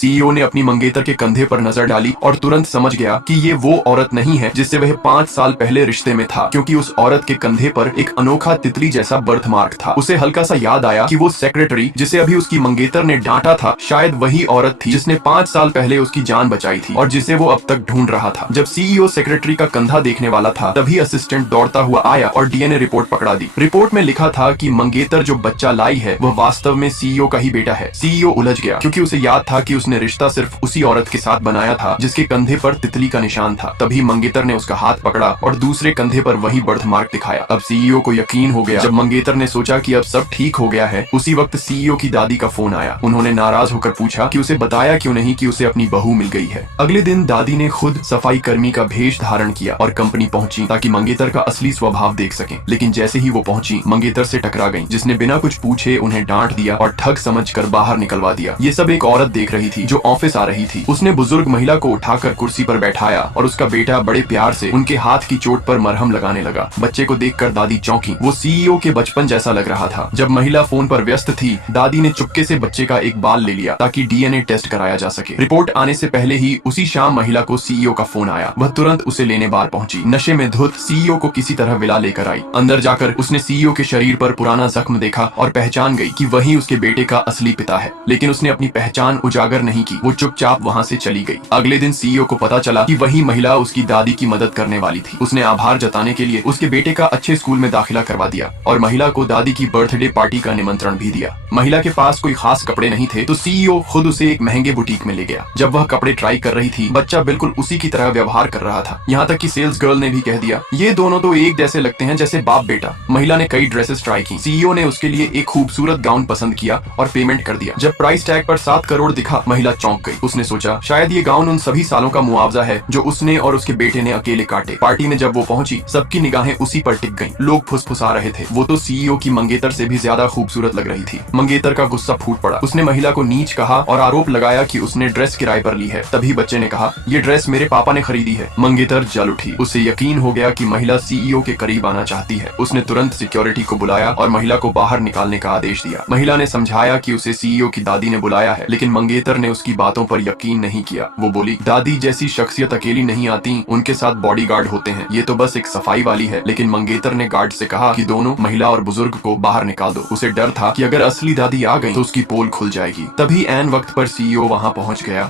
CEO ने अपनी मंगेतर के कंधे पर नजर डाली और तुरंत समझ गया कि ये वो औरत नहीं है जिससे वह 5 साल पहले रिश्ते में था, क्योंकि उस औरत के कंधे पर एक अनोखा तितली जैसा बर्थ मार्क था। उसे हल्का सा याद आया कि वो सेक्रेटरी जिसे अभी उसकी मंगेतर ने डांटा था, शायद वही औरत थी जिसने 5 साल पहले उसकी जान बचाई थी और जिसे वो अब तक ढूंढ रहा था। जब सीईओ सेक्रेटरी का कंधा देखने वाला था, तभी असिस्टेंट दौड़ता हुआ आया और डीएनए रिपोर्ट पकड़ा दी। रिपोर्ट में लिखा था कि मंगेतर जो बच्चा लाई है वह वास्तव में सीईओ का ही बेटा है। सीईओ उलझ गया क्योंकि उसे याद था कि उसने रिश्ता सिर्फ उसी औरत के साथ बनाया था जिसके कंधे पर तितली का निशान था। तभी मंगेतर ने उसका हाथ पकड़ा और दूसरे कंधे पर वही बर्थ मार्क दिखाया। अब सीईओ को यकीन हो गया। जब मंगेतर ने सोचा कि अब सब ठीक हो गया है, उसी वक्त सीईओ की दादी का फोन आया। उन्होंने नाराज होकर पूछा कि उसे बताया क्यों नहीं कि उसे अपनी बहू मिल गई है। अगले दिन दादी ने खुद सफाई कर्मी का भेष धारण किया और कंपनी पहुंची ताकि मंगेतर का असली स्वभाव देख सकें। लेकिन जैसे ही वो पहुंची, मंगेतर से टकरा गई, जिसने बिना कुछ पूछे उन्हें डांट दिया और ठग समझकर बाहर निकलवा दिया। ये सब एक औरत देख रही थी जो ऑफिस आ रही थी। उसने बुजुर्ग महिला को उठाकर कुर्सी पर बैठाया और उसका बेटा बड़े प्यार से उनके हाथ की चोट पर मरहम लगाने लगा। बच्चे को देखकर दादी चौंकी। वो सीईओ के बचपन जैसा लग रहा था। जब महिला फोन पर व्यस्त थी, दादी ने चुपके से बच्चे का एक बाल ले लिया ताकि डीएनए टेस्ट कराया जा सके। रिपोर्ट आने से पहले ही उसी शाम महिला को सीईओ का फोन आया। वह तुरंत उसे लेने बाहर पहुंची। नशे में धुत सीईओ को किसी तरह विला लेकर आई। अंदर जाकर उसने सीईओ के शरीर पर पुराना जख्म देखा और पहचान गई कि वही उसके बेटे का असली पिता है। लेकिन उसने अपनी पहचान उजागर नहीं की। वो चुपचाप वहाँ से चली गई। अगले दिन सीईओ को पता चला कि वही महिला उसकी दादी की मदद करने वाली थी। उसने आभार जताने के लिए उसके बेटे का अच्छे स्कूल में दाखिला करवा दिया और महिला को दादी की बर्थडे पार्टी का निमंत्रण भी दिया। महिला के पास कोई खास कपड़े नहीं थे तो सीईओ खुद उसे एक महंगे बुटीक में ले गया। जब वह कपड़े ट्राई कर रही थी, बच्चा बिल्कुल उसी की तरह व्यवहार कर रहा था। यहाँ तक कि सेल्स गर्ल ने भी कह दिया, ये दोनों तो एक जैसे लगते हैं जैसे बाप बेटा। महिला ने कई ड्रेसेस ट्राई की। सीईओ ने उसके लिए एक खूबसूरत गाउन पसंद किया और पेमेंट कर दिया। जब प्राइस टैग पर 7 करोड़ दिखा, महिला चौंक गई। उसने सोचा शायद ये गाउन उन सभी सालों का मुआवजा है जो उसने और उसके बेटे ने अकेले काटे। पार्टी में जब वो पहुंची, सबकी निगाहें उसी पर टिक गईं। लोग फुसफुसा रहे थे, वो तो सीईओ की मंगेतर से भी ज्यादा खूबसूरत लग रही थी। मंगेतर का गुस्सा फूट पड़ा। उसने महिला को नीच कहा और आरोप लगाया कि उसने ड्रेस किराए पर ली है। तभी बच्चे ने कहा, ये ड्रेस मेरे पापा ने खरीदी है। मंगेतर जल उठी। उसे यकीन हो गया कि महिला सीईओ के करीब आना चाहती है। उसने तुरंत सिक्योरिटी को बुलाया और महिला को बाहर निकालने का आदेश दिया। महिला ने समझाया कि उसे सीईओ की दादी ने बुलाया है, लेकिन मंगेतर ने उसकी बातों पर यकीन नहीं किया। वो बोली, दादी जैसी शख्सियत अकेली नहीं आती, उनके साथ बॉडीगार्ड होते हैं। ये तो बस एक सफाई वाली है। लेकिन मंगेतर ने गार्ड से कहा कि दोनों महिला और बुजुर्ग को बाहर निकाल दो। उसे डर था कि अगर असली दादी आ गई तो उसकी पोल खुल जाएगी। तभी ऐन वक्त पर सीईओ वहां पहुंच गया।